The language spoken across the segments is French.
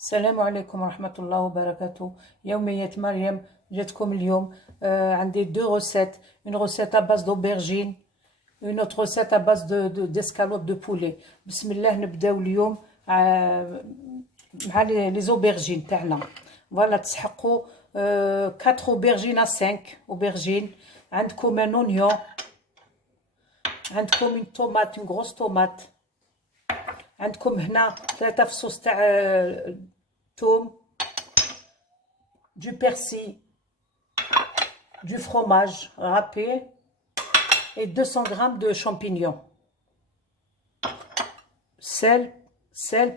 السلام عليكم ورحمة الله وبركاته. يومية مريم جاتكم اليوم. عندي دو روسيت، une recette à base d'aubergine, une autre recette à base d'escalope de poulet. بسم الله نبداو اليوم مع لي زوبرجين تاعنا. فوالا تسحقوا 4 aubergines à 5 aubergines. عندكم un oignon، عندكم une tomate، une grosse tomate. عندكم هنا 3 فصوص تاع ثوم، du persil, du fromage râpé et 200 grammes de champignons. Sel,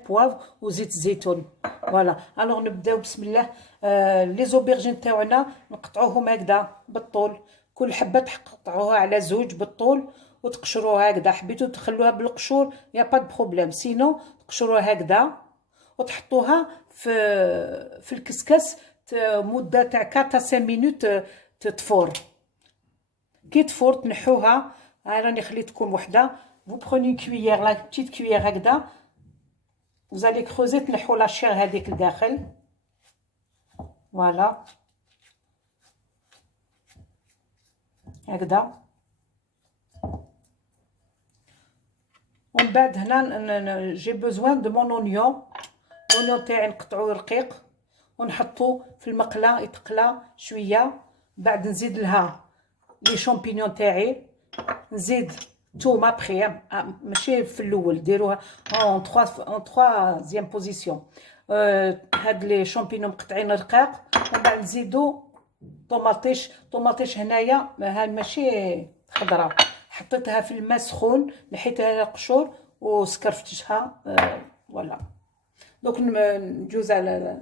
poivre وزيت الزيتون. فوالا الوغ نبداو بسم الله. لي زوبرجين تاعنا نقطعوهم هكذا بالطول، كل حبه تقطعوها على زوج بالطول وتقشروها هكذا. حبيتو تخلوها بالقشور يا با دو بروبليم، سينو تقشروها هكذا وتحطوها في الكسكس مده تاع 4 à 5 مينوت تفور. كي تفور تنحوها. راني خليتكم وحده. vous prenez une cuillère، la petite cuillère هكذا، vous allez creuser تنحوا لا شير هذيك الداخل. فوالا هكذا. ومن بعد هنا جي بوزوان دو مون اونيون. الاونيون تاعي نقطعوه رقيق ونحطو في المقله يتقلى شويه. بعد نزيد لها لي شامبينيون تاعي، نزيد توم ابخي، ماشي في الاول، ديروها اون 3 بوزيسيون. هاد لي شامبينيون مقطعين رقاق. ومن بعد نزيدو طوماطيش هنايا ماشي خضراء، حطيتها في الماء سخون، نحيتها القشور وسكرفتها. فوالا دونك ندوز على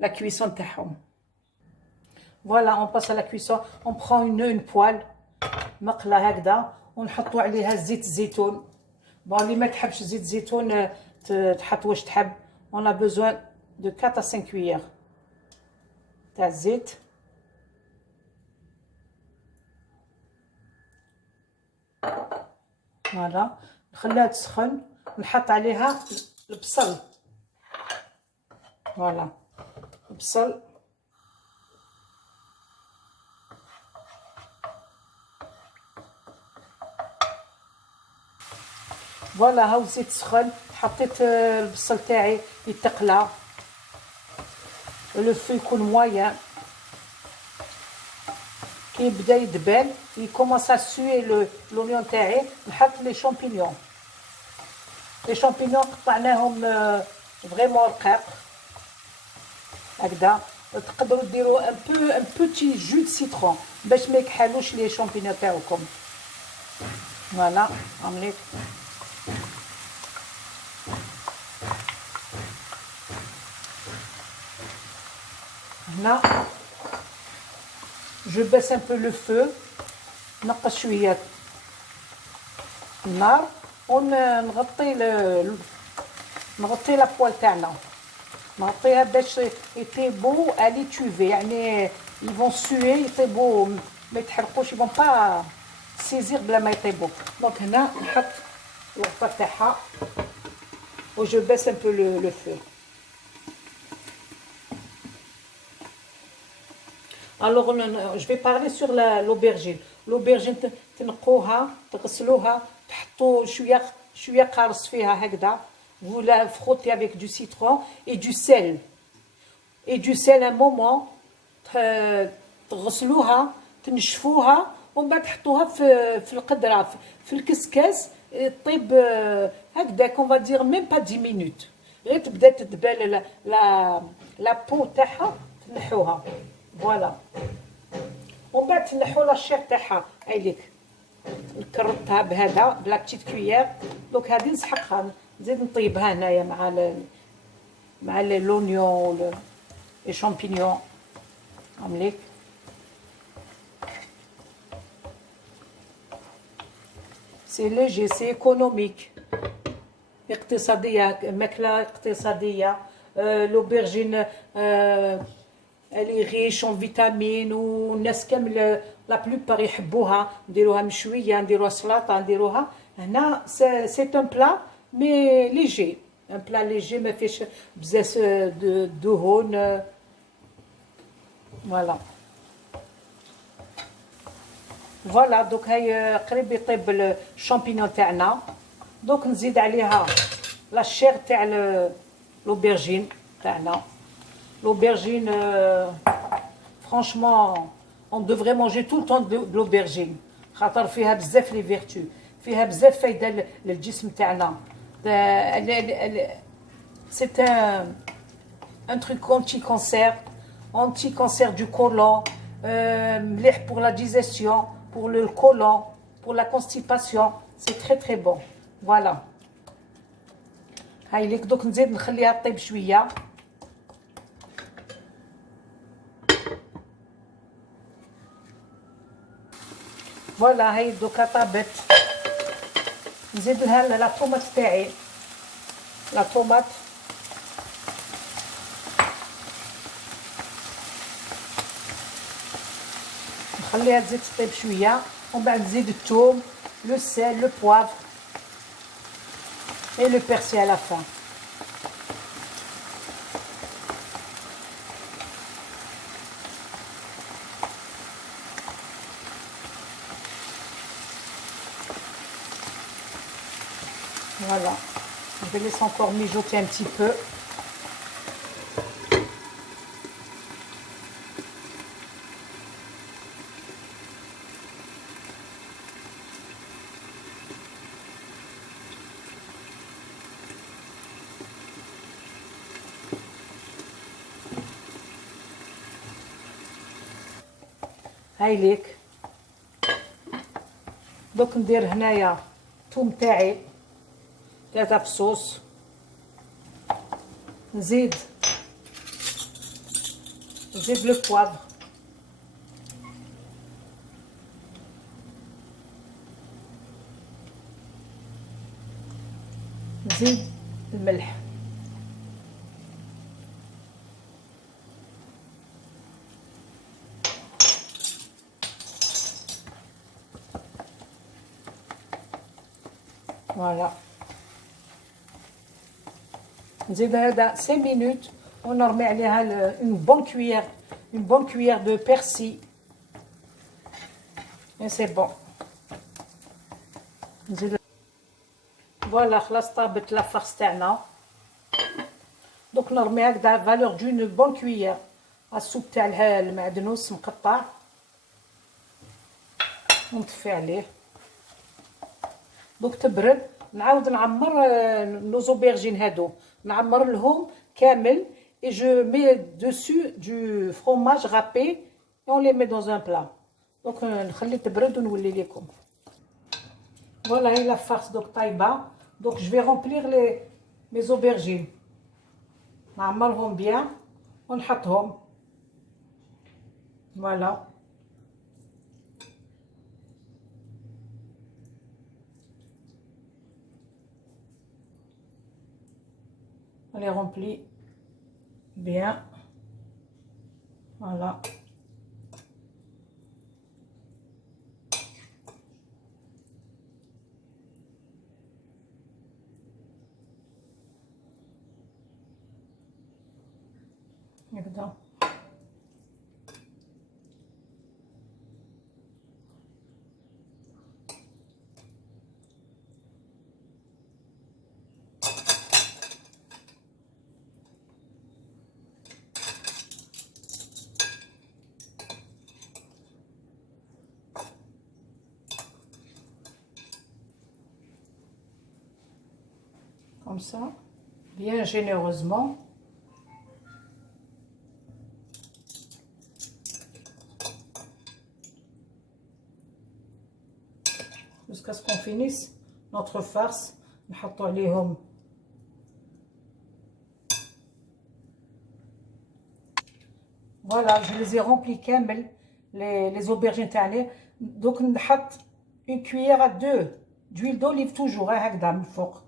لا كويسون تاعهم. فوالا اون باس على كويسون. اون برون اون بوال مقله هكذا ونحطوا عليها زيت الزيتون. بون اللي ما تحبش زيت الزيتون تحط واش تحب. اون ا بوزوان دو 4 à 5 كويير تاع الزيت. فوالا نخليها تسخن، نحط عليها البصل. فوالا البصل فوالا هاو الزيت سخن. حطيت البصل تاعي يتقلى، لو فو يكون مويان. كي يبدا يدبل يكومونس ا سوي لونيون تاعي، نحط لي شامبينيون. لي شامبينيون قطعناهم فريمون رقاق هكذا. تقدروا ديروا ان بوتي جو دو سيترون باش ما يكحالوش لي شامبينيون تاعكم. فوالا عمليت هنا. جو باس ان بو لو فو، نقص شويه النار ونغطي لا بوال تاعنا، نغطيها باش يطيبو الي توفي، يعني يفون سوي يطيبو ما يتحرقوش، يفون با سيزير بلا ما يطيبو. دونك هنا نحط الغطا تاعها و جو باس ان بو لو فو. Alors, je vais parler sur l'aubergine. L'aubergine, تنقوها تغسلوها، تحطوا شويه قارص فيها هكذا. Vous la frottez avec du citron et du sel. Et du sel un moment. تغسلوها تنشفوها ومن بعد تحطوها في القدره في الكسكاس طيب هكذا كون فادير ميم با 10 مينوت. غير تبدا تدبل لا بو تاعها تنحوها. فوالا ومن بعد تنحو لاشير تاعها هايليك. نكرطها بهذا بلا بتيت كويير. دونك هذه نسحقها، نزيد نطيبها هنايا مع لونيون لي شامبينيون. عمليك سي ليجي، سي ايكونوميك، اقتصاديه، ماكله اقتصاديه. لوبرجين الي ريش اون فيتامين والناس كامل لا بلوبار يحبوها. نديروها مشويه، نديروها سلطه، نديروها هنا. سي ان بلا مي ليجي un plat léger ما فيش بزاف دهون. فوالا فوالا دوك هاي قريب يطيب الشامبينيون تاعنا. دوك نزيد عليها لا شير تاع لوبرجين تاعنا. لوبرجين فرانشمون on devrait manger tout le temps de l'aubergine خاطر فيها بزاف لي فيرتو، فيها بزاف فايده للجسم تاعنا. سي ان تروك anti cancer du côlon, مليح pour la digestion, pour le côlon, pour la constipation, c'est très bon. Voilà. هاي ليك دوك نزيد نخليها طيب شويه. فوالا هاي دوكا طابت. نزيد لها لا طوماط تاعي، لا طوماط نخليها تزيد تطيب شويه، ومن بعد نزيد الثوم، لو سيل، لو بوافر et le persil à la fin. Voilà, je vais laisser encore mijoter un petit peu. هاي ليك دوك ندير هنايا الثوم تاعي 3 فصوص، نزيد لو بوافر، نزيد الملح، فوالا نزيد هذا 5 minutes ونرمي عليها une bonne cuillère de persil et c'est bon. نزيد فوالا خلاص طابت لا فارس تاعنا. دوك نرمي هكذا فالور دون بون كويير السوب تاع المعدنوس مقطع ونطفي عليه. دوك تبرد نعاود نعمر لو زوبيرجين هادو، نعمر لهم كامل et je mets dessus du fromage râpé et on les met dans un plat. donc نخلي تبرد ونولي لكم. فوالا هي لا فارس دوك طايبه. donc je vais remplir mes aubergines، نعمرهم بيان ونحطهم. فوالا on les remplit bien. Voilà. هكذا comme ça, bien généreusement. Jusqu'à ce qu'on finisse notre farce. نحطوا عليهم voilà, je les ai remplis كامل les aubergines تاعنا. donc نحط une cuillère à 2 d'huile d'olive toujours هكذا من فوق.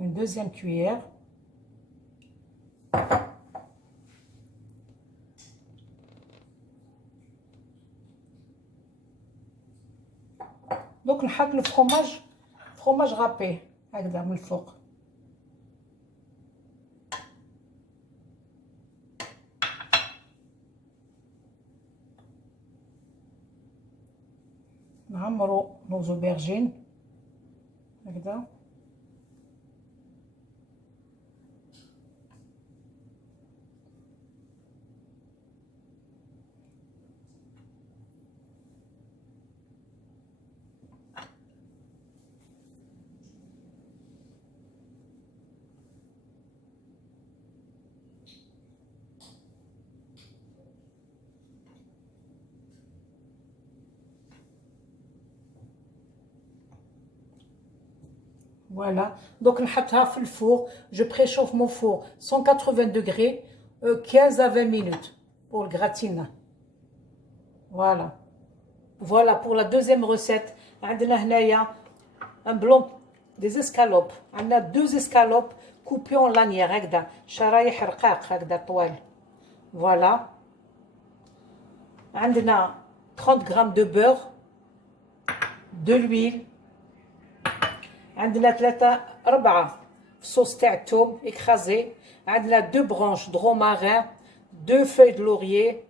une deuxième cuillère. donc دوك نحط الفرomage فرomage رابي هكذا من الفوق. نعمرو نوز اوبرجين هكذا. Voilà, donc نحطها في الفور. Je préchauffe mon four 180 degrés 15 à 20 minutes pour le gratiner. Voilà. Voilà pour la deuxième recette. عندنا هنايا un blanc des escalopes. عندنا 2 escalopes coupées en lanières هكذا شرايح رقاق هكذا طوال. Voilà. عندنا 30 grammes de beurre, de l'huile. عندنا 4 صوص تاع الثوم écrasé. عندنا 2 branches de romarin, 2 feuilles de laurier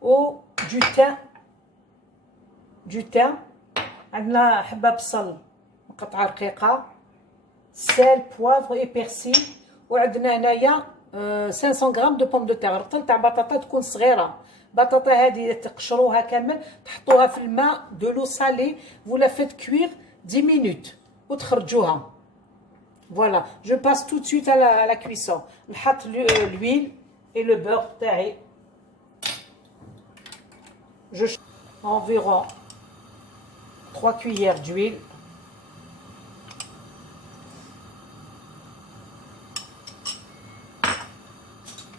ou du thym. عندنا حبة بصل مقطعة رقيقة، sel, poivre et persil. وعندنا هنايا 500 غرام دو بوم دو تيغ، رطل تاع بطاطا تكون صغيرة. بطاطا هذه تقشروها كامل، تحطوها في الماء دو لو سالي، vous la faites cuire 10 minutes وتخرجوها. Voilà, je passe tout de suite à la cuisson. نحط l'huile et le beurre تاعي. Je environ 3 cuillères d'huile.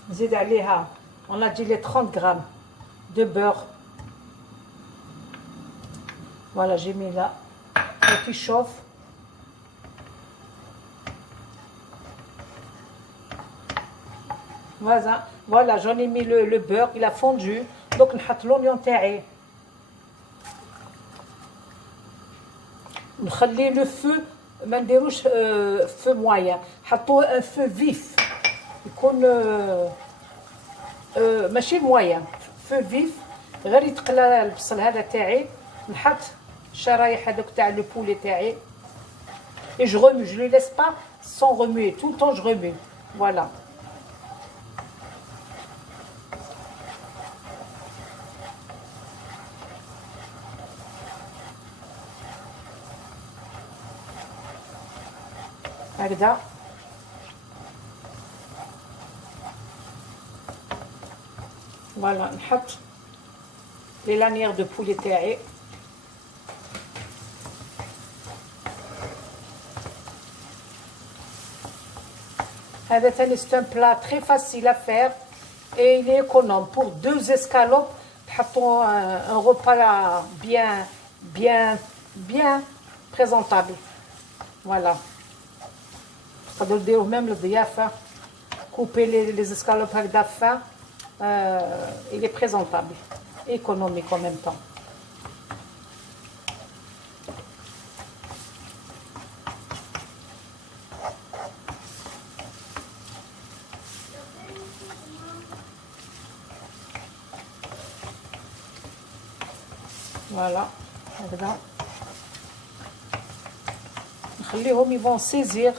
نزيد عليها on a dit les 30 grammes de beurre. Voilà, j'ai mis là qui chauffe. Voilà, j'en ai mis le beurre, il a fondu. Donc نحط l'oignon تاعي. نخلي le feu ما نديروش feu moyen. حطوه un feu vif. يكون ماشي moyen. Feu vif. غير يتقلى البصل هذا تاعي. نحط الشرايح هذوك تاع le poulet تاعي. Et je remue, je ne le laisse pas sans remuer. Tout le temps je remue. Voilà. هكذا. Voilà, نحط les lanières de poulet تاعي. هذا ثاني c'est un plat très facile à faire et il est économe. Pour 2 escalopes, تحطوا un repas bien présentable. Voilà. تقدروا ديروه même للضيافة. Couper les escalopes هكذا fin. Il est présentable, économique en même temps. Voilà, هكذا نخليهم ils vont saisir.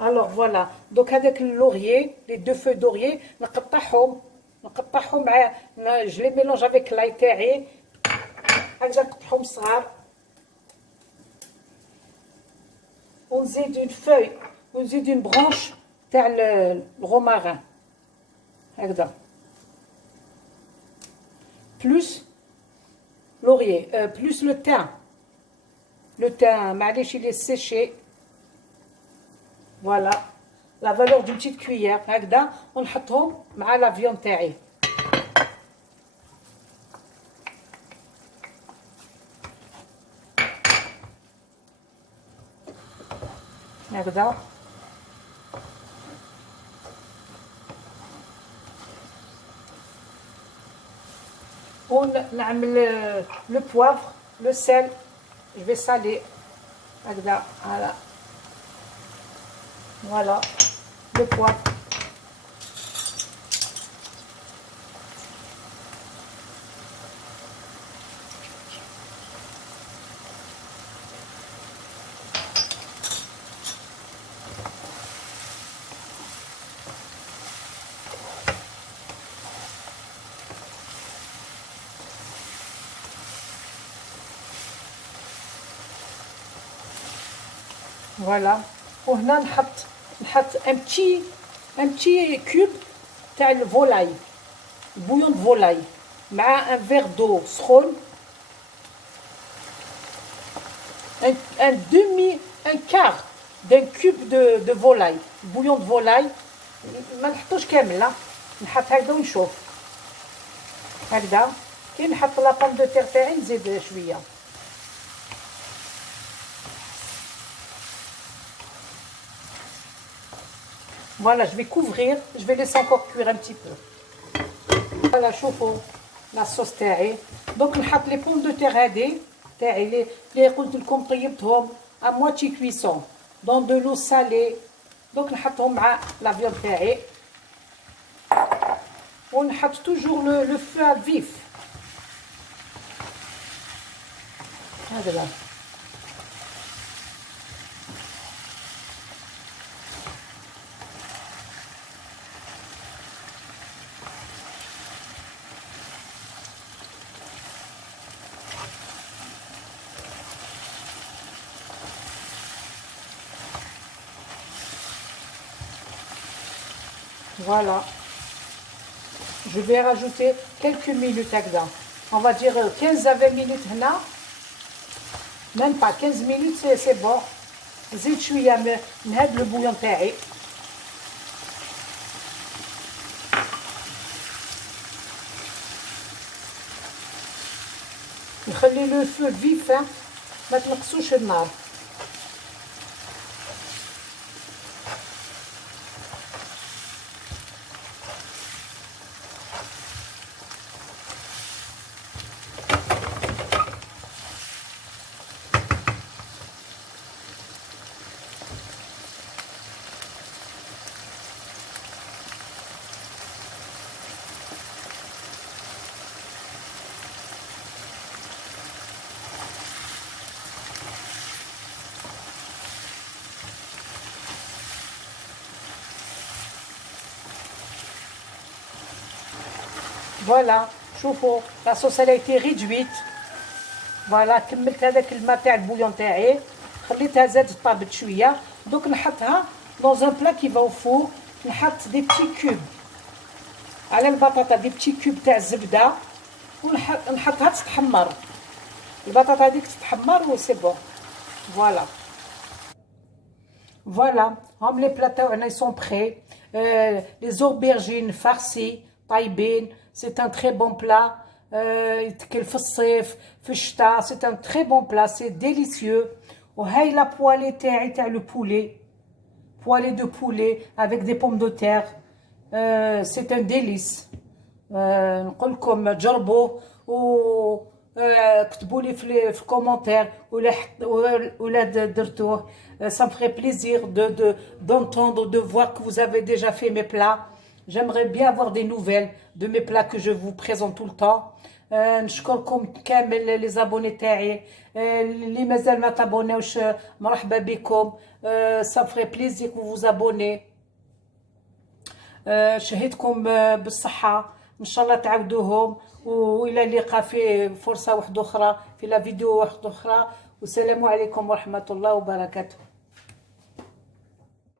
Alors voilà, donc avec le laurier, les 2 feuilles d'oreiller, نقطعهم مع je les mélange avec l'ail تاعي هكذا نقطعهم صغار. ونزيد une branche تاع الرومارين هكذا plus laurier plus le thym معليش il est séché. Voilà, la valeur d'une petite cuillère هكذا ونحطهم مع la viande تاعي. هكذا ونعمل لو بوافر لو سيل. جو في سالي هكذا. فوالا لو بوافر. فوالا. وهنا نحط ان بتي كوب تاع الفولاي، بويون دو فولاي، مع ان فيغ دو سخون، ان كار دان كوب دو فولاي، بويون دو فولاي. ما نحطوش كامل، لا نحط هكذا ونشوف هكذا. كي نحط لا بوم دو تيغ تاعي نزيد شويه. Voilà, je vais couvrir, je vais laisser encore cuire un petit peu. Voilà, شوفوا لا صوص تاعي. دونك نحط لي بوم دو تيغ هادي تاعي اللي قلت لكم طيبتهم ا مواتي كويسون دون دو لو سالي. دونك نحطهم مع لا فيون تاعي، ونحط توجور لو فو فيف هكذا. Voilà, je vais rajouter quelques minutes هكذا. On va dire 15 à 20 minutes هنا. Même pas 15 minutes, c'est bon. نزيد شويه من هاد لو بويون تاعي. نخلي لو فو فيف، ما تنقصوش النار. Voilà, شوفوا لا صوص elle a été réduite. فوالا كملت هذاك الماء تاع البويون تاعي، خليتها زادت طابت شويه. دوك نحطها دون ان بلا كي فا فور. نحط دي بتي كوب على البطاطا، دي بتي كوب تاع الزبده، ونحطها تتحمر. البطاطا هذيك تتحمر و سي بون. فوالا فوالا هم لي بلا تاعنا يسون بخي. لي زوبيرجين فارسي طايبين. سي ان تري بون بلا. يتكل في الصيف في الشتاء. سي ان تري بون بلا، سي ديليسيو. وهاي لا بوالي تاعي تاع لو بولي، بوالي دو بولي افيك دي بوم دو تيغ. سي ان ديليس. نقول لكم جربوه و كتبوا لي في الكومونتير ولا درتوه. ça me ferait plaisir d'entendre, de voir que vous avez déjà fait mes plats. J'aimerais bien avoir des nouvelles de mes plats que je vous présente tout le temps. نشكركم كامل لي زابوني تاعي اللي مازال ما تابوناوش، مرحبا بكم. ça me ferait plaisir que vous vous abonnez. شهيتكم بالصحة، ان شاء الله تعاودوهم، والى اللقاء في فرصة واحدة اخرى، في لا فيديو واحدة اخرى. والسلام عليكم ورحمة الله وبركاته.